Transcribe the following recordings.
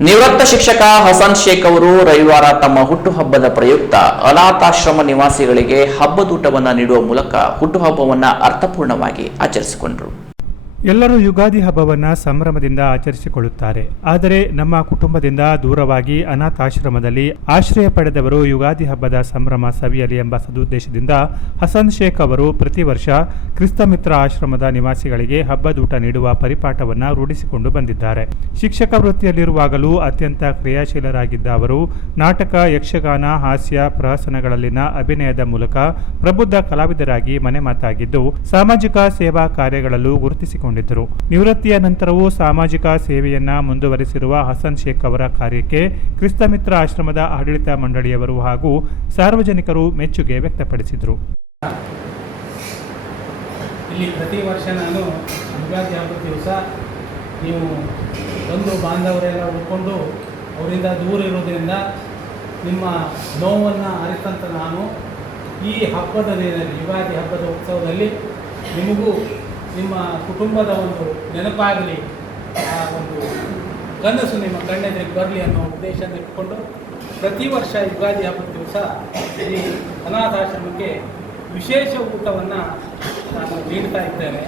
ನಿವೃತ್ತ ಶಿಕ್ಷಕ ಹಸನ್ ಶೇಖ್ ಅವರು ರವಿವಾರ ತಮ್ಮ ಹುಟ್ಟುಹಬ್ಬದ ಪ್ರಯುಕ್ತ ಅನಾಥಾಶ್ರಮ ನಿವಾಸಿಗಳಿಗೆ ಹಬ್ಬದೂಟವನ್ನು ನೀಡುವ ಮೂಲಕ ಹುಟ್ಟುಹಬ್ಬವನ್ನು ಅರ್ಥಪೂರ್ಣವಾಗಿ ಆಚರಿಸಿಕೊಂಡರು. ಎಲ್ಲರೂ ಯುಗಾದಿ ಹಬ್ಬವನ್ನು ಸಂಭ್ರಮದಿಂದ ಆಚರಿಸಿಕೊಳ್ಳುತ್ತಾರೆ. ಆದರೆ ನಮ್ಮ ಕುಟುಂಬದಿಂದ ದೂರವಾಗಿ ಅನಾಥಾಶ್ರಮದಲ್ಲಿ ಆಶ್ರಯ ಪಡೆದವರು ಯುಗಾದಿ ಹಬ್ಬದ ಸಂಭ್ರಮ ಸವಿಯಲಿ ಎಂಬ ಸದುದ್ದೇಶದಿಂದ ಹಸನ್ ಶೇಖ್ ಅವರು ಪ್ರತಿ ವರ್ಷ ಕ್ರಿಸ್ತಮಿತ್ರ ಆಶ್ರಮದ ನಿವಾಸಿಗಳಿಗೆ ಹಬ್ಬದೂಟ ನೀಡುವ ಪರಿಪಾಠವನ್ನು ರೂಢಿಸಿಕೊಂಡು ಬಂದಿದ್ದಾರೆ. ಶಿಕ್ಷಕ ವೃತ್ತಿಯಲ್ಲಿರುವಾಗಲೂ ಅತ್ಯಂತ ಕ್ರಿಯಾಶೀಲರಾಗಿದ್ದ ಅವರು ನಾಟಕ, ಯಕ್ಷಗಾನ, ಹಾಸ್ಯ, ಪ್ರಹಸನಗಳಲ್ಲಿನ ಅಭಿನಯದ ಮೂಲಕ ಪ್ರಬುದ್ಧ ಕಲಾವಿದರಾಗಿ ಮನೆ ಮಾತಾಗಿದ್ದು ಸಾಮಾಜಿಕ ಸೇವಾ ಕಾರ್ಯಗಳಲ್ಲೂ ಗುರುತಿಸಿಕೊಂಡಿದ್ದರು ನಿವೃತ್ತಿಯ ನಂತರವೂ ಸಾಮಾಜಿಕ ಸೇವೆಯನ್ನ ಮುಂದುವರೆಸಿರುವ ಹಸನ್ ಶೇಖ್ ಅವರ ಕಾರ್ಯಕ್ಕೆ ಕ್ರಿಸ್ತಮಿತ್ರ ಆಶ್ರಮದ ಆಡಳಿತ ಮಂಡಳಿಯವರು ಹಾಗೂ ಸಾರ್ವಜನಿಕರು ಮೆಚ್ಚುಗೆ ವ್ಯಕ್ತಪಡಿಸಿದರು. ಇಲ್ಲಿ ಪ್ರತಿ ವರ್ಷ ನಾನು ದಿವಸ ನೀವು ಬಂಧು ಬಾಂಧವರೆಲ್ಲ ಉಳ್ಕೊಂಡು ಅವರಿಂದ ದೂರ ಇರೋದ್ರಿಂದ ನಿಮ್ಮ ನೋವನ್ನು ಅರಿತಂತ ನಾನು ಈ ಹಬ್ಬದ ದಿನದಲ್ಲಿ, ಯುಗಾದಿ ಹಬ್ಬದ ಉತ್ಸವದಲ್ಲಿ ನಿಮಗೂ ನಿಮ್ಮ ಕುಟುಂಬದ ಒಂದು ನೆನಪಾಗಲಿ, ಆ ಒಂದು ಕನಸು ನಿಮ್ಮ ಕಣ್ಣೆದುರಿಗೆ ಬರಲಿ ಅನ್ನೋ ಉದ್ದೇಶ ಇಟ್ಕೊಂಡು ಪ್ರತಿ ವರ್ಷ ಯುಗಾದಿ ಹಬ್ಬದ ದಿವಸ ಈ ಅನಾಥಾಶ್ರಮಕ್ಕೆ ವಿಶೇಷ ಊಟವನ್ನು ನಾನು ನೀಡ್ತಾ ಇದ್ದೇನೆ.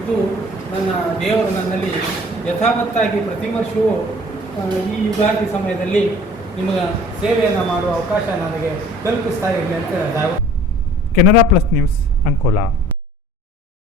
ಇದು ನನ್ನ ದೇವರು ನನ್ನಲ್ಲಿ ಯಥಾವತ್ತಾಗಿ ಪ್ರತಿ ವರ್ಷವೂ ಈ ಯುಗಾದಿ ಸಮಯದಲ್ಲಿ ನಿಮಗೆ ಸೇವೆಯನ್ನು ಮಾಡುವ ಅವಕಾಶ ನನಗೆ ಕಲ್ಪಿಸ್ತಾ ಇರಲಿ ಅಂತ ಕೆನರಾ ಪ್ಲಸ್ ನ್ಯೂಸ್ ಅಂಕೋಲಾ.